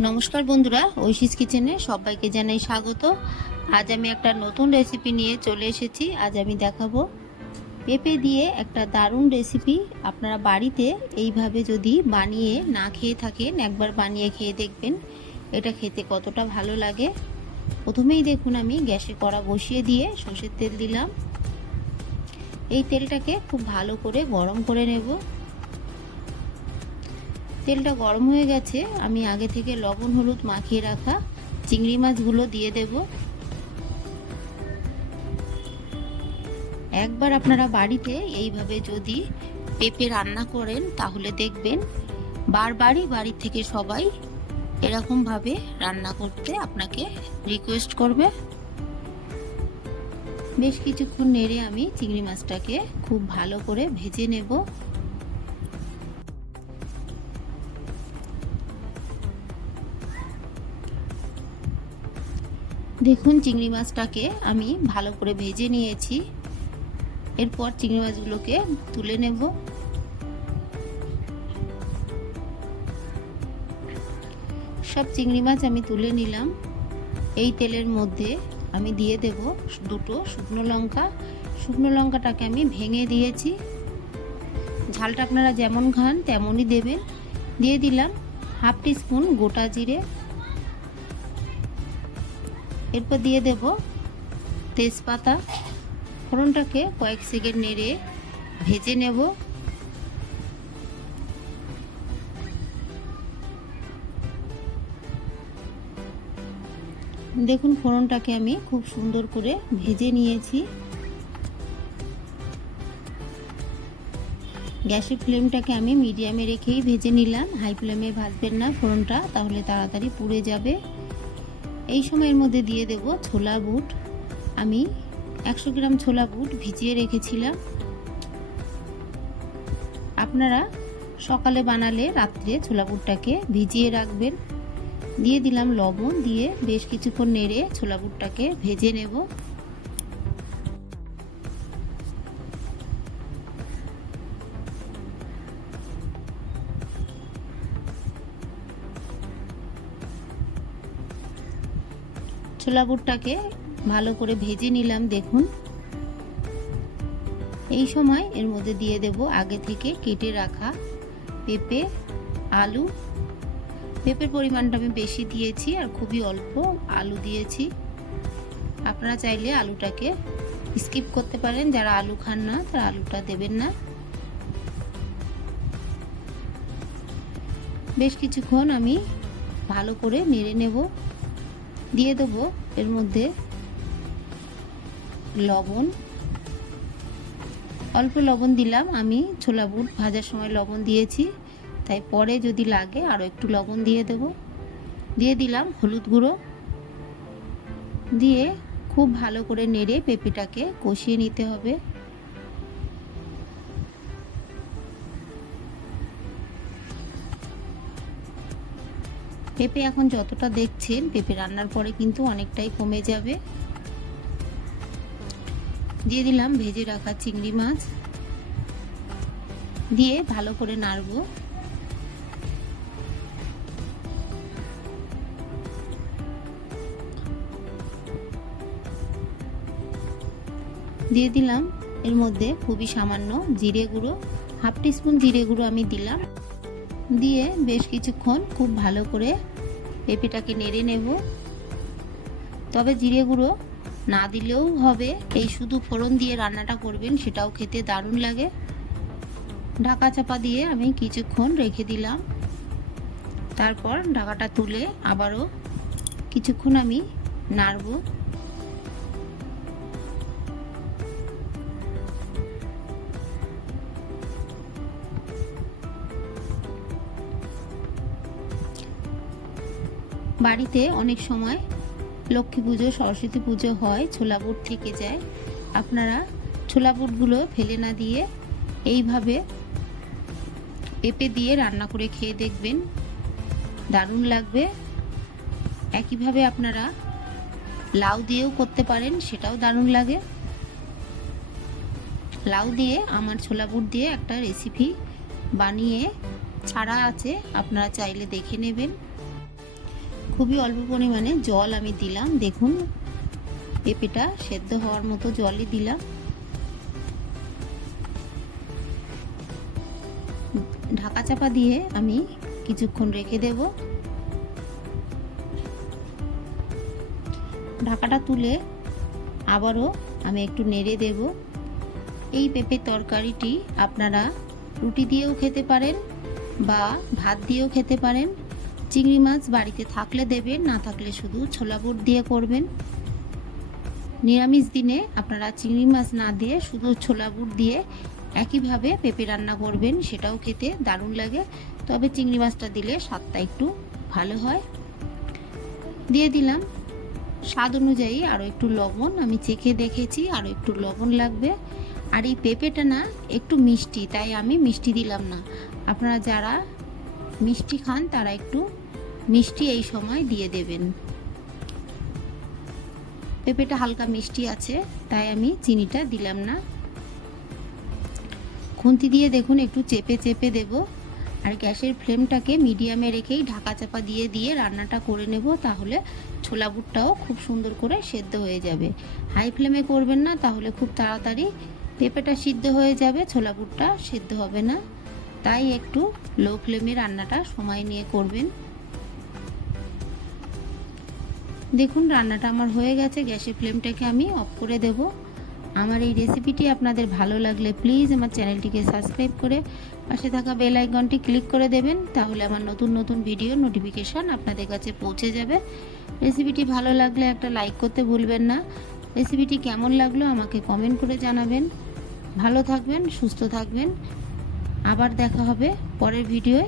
নমস্কার বন্ধুরা, ঐশিস কিচেনে সবাইকে জানাই স্বাগত। আজ আমি একটা নতুন রেসিপি নিয়ে চলে এসেছি। আজ আমি দেখাবো পেঁপে দিয়ে একটা দারুণ রেসিপি আপনারা বাড়িতে এইভাবে যদি বানিয়ে না খেয়ে থাকেন, একবার বানিয়ে খেয়ে দেখবেন এটা খেতে কতটা ভালো লাগে। প্রথমেই দেখুন আমি গ্যাসে কড়া বসিয়ে দিয়ে সর্ষের তেল দিলাম। এই তেলটাকে খুব ভালো করে গরম করে নেব। তেলটা গরম হয়ে গেছে, আমি আগে থেকে লবণ, হলুদ মাখিয়ে রাখা চিংড়ি মাছগুলো দিয়ে দেব। একবার আপনারা বাড়িতে এইভাবে যদি পেঁপে রান্না করেন, তাহলে দেখবেন বারবারই বাড়ি থেকে সবাই এরকমভাবে রান্না করতে আপনাকে রিকোয়েস্ট করবে। বেশ কিছুক্ষণ নেড়ে আমি চিংড়ি মাছটাকে খুব ভালো করে ভেজে নেব। দেখুন চিংড়ি মাছটাকে আমি ভালো করে ভেজে নিয়েছি। এরপর চিংড়ি মাছগুলোকে তুলে নেব। সব চিংড়ি মাছ আমি তুলে নিলাম। এই তেলের মধ্যে আমি দিয়ে দেব দুটো শুকনো লঙ্কা। শুকনো লঙ্কাটাকে আমি ভেঙে দিয়েছি। ঝালটা আপনারা যেমন খান তেমনই দেবেন। দিয়ে দিলাম হাফ টিস্পুন গোটা জিরে। এরপর দিয়ে দেব তেজপাতা। ফোড়নটাকে কয়েক সেকেন্ড নেড়ে ভেজে নেব। দেখুন, ফোড়নটাকে আমি খুব সুন্দর করে ভেজে নিয়েছি। গ্যাসের ফ্লেমটাকে আমি মিডিয়ামে রেখেই ভেজে নিলাম। হাই ফ্লেমে ভাজবেন না ফোড়নটা, তাহলে তাড়াতাড়ি পুড়ে যাবে। এই সময়ের মধ্যে দিয়ে দেব ছোলা বুট। আমি একশো গ্রাম ছোলা বুট ভিজিয়ে রেখেছিলাম। আপনারা সকালে বানালে রাত্রে ছোলা বুটটাকে ভিজিয়ে রাখবেন। দিয়ে দিলাম লবণ, দিয়ে বেশ কিছুক্ষণ নেড়ে ছোলা বুটটাকে ভেজে নেব। ছোলা বুটটাকে ভালো করে ভেজে নিলাম, দেখুন। এই সময় এর মধ্যে দিয়ে দেব আগে থেকে কেটে রাখা পেঁপে, আলু। পেঁপের পরিমাণটা আমি বেশি দিয়েছি আর খুবই অল্প আলু দিয়েছি। আপনারা চাইলে আলুটাকে স্কিপ করতে পারেন, যারা আলু খান না তারা আলুটা দেবেন না। বেশ কিছুক্ষণ আমি ভালো করে নেড়ে নেব। দিয়ে দেবো এর মধ্যে লবণ। অল্প লবণ দিলাম, আমি ছোলা বুট ভাজার সময় লবণ দিয়েছি। তাই পরে যদি লাগে আরও একটু লবণ দিয়ে দেব। দিয়ে দিলাম হলুদ গুঁড়ো। দিয়ে খুব ভালো করে নেড়ে পেঁপেটাকে কষিয়ে নিতে হবে। পেঁপে এখন যতটা দেখছেন পেঁপে রান্নার পরে কিন্তু অনেকটাই কমে যাবে। দিয়ে দিলাম ভেজে রাখা চিংড়ি মাছ। দিয়ে ভালো করে নাড়বো। দিয়ে দিলাম এর মধ্যে খুবই সামান্য জিরে গুঁড়ো। হাফ টিস্পুন জিরে গুঁড়ো আমি দিলাম। দিয়ে বেশ কিছুক্ষণ খুব ভালো করে পেঁপেটাকে নেড়ে নেব। তবে জিরে গুঁড়ো না দিলেও হবে। এই শুধু ফোড়ন দিয়ে রান্নাটা করবেন, সেটাও খেতে দারুণ লাগে। ঢাকা চাপা দিয়ে আমি কিছুক্ষণ রেখে দিলাম। তারপর ঢাকাটা তুলে আবারও কিছুক্ষণ আমি নাড়ব। বাড়িতে অনেক সময় লক্ষ্মী পুজো, সরস্বতী পুজো হয়, ছোলা বুট থেকে যায়। আপনারা ছোলা বুটগুলো ফেলে না দিয়ে এইভাবে পেঁপে দিয়ে রান্না করে খেয়ে দেখবেন। দারুণ লাগবে। একইভাবে আপনারা লাউ দিয়েও করতে পারেন, সেটাও দারুণ লাগে। লাউ দিয়ে আমার ছোলা বুট দিয়ে একটা রেসিপি বানিয়ে, ছাড়া আছে, আপনারা চাইলে দেখে নেবেন। খুবই অল্প পরিমাণে জল আমি দিলাম। দেখুন, পেঁপেটা সেদ্ধ হওয়ার মতো জলই দিলাম। ঢাকা চাপা দিয়ে আমি কিছুক্ষণ রেখে দেব। ঢাকাটা তুলে আবারও আমি একটু নেড়ে দেব। এই পেঁপের তরকারিটি আপনারা রুটি দিয়েও খেতে পারেন বা ভাত দিয়েও খেতে পারেন। চিংড়ি মাছ বাড়িতে থাকলে দেবেন, না থাকলে শুধু ছোলা বুট দিয়ে করবেন। নিরামিষ দিনে আপনারা চিংড়ি মাছ না দিয়ে শুধু ছোলা বুট দিয়ে একইভাবে পেঁপে রান্না করবেন, সেটাও খেতে দারুণ লাগে। তবে চিংড়ি মাছটা দিলে স্বাদটা একটু ভালো হয়। দিয়ে দিলাম। স্বাদ অনুযায়ী আরও একটু লবণ, আমি চেখে দেখেছি আরও একটু লবণ লাগবে। আর এই পেঁপেটা না একটু মিষ্টি, তাই আমি মিষ্টি দিলাম না। আপনারা যারা মিষ্টি খান তারা একটু মিষ্টি এই সময় দিয়ে দেবেন। পেঁপেটা হালকা মিষ্টি আছে, তাই আমি চিনিটা দিলাম না। খুন্তি দিয়ে দেখুন, একটু চেপে চেপে দেব। আর গ্যাসের ফ্লেমটাকে মিডিয়ামে রেখেই ঢাকা চাপা দিয়ে দিয়ে রান্নাটা করে নেব, তাহলে ছোলা বুটটাও খুব সুন্দর করে সেদ্ধ হয়ে যাবে। হাই ফ্লেমে করবেন না, তাহলে খুব তাড়াতাড়ি পেঁপেটা সিদ্ধ হয়ে যাবে, ছোলা বুটটা সিদ্ধ হবে না। তাই একটু লো ফ্লেমে রান্নাটা সময় নিয়ে করবেন। দেখুন, রান্নাটা আমার হয়ে গেছে, গ্যাসের ফ্লেমটাকে আমি অফ করে দেব। আমার এই রেসিপিটি আপনাদের ভালো লাগলে প্লিজ আমার চ্যানেলটিকে সাবস্ক্রাইব করে পাশে থাকা বেল আইকনটি ক্লিক করে দেবেন, তাহলে আমার নতুন নতুন ভিডিও নোটিফিকেশান আপনাদের কাছে পৌঁছে যাবে। রেসিপিটি ভালো লাগলে একটা লাইক করতে ভুলবেন না। রেসিপিটি কেমন লাগল আমাকে কমেন্ট করে জানাবেন। ভালো থাকবেন, সুস্থ থাকবেন। আবার দেখা হবে পরের ভিডিওয়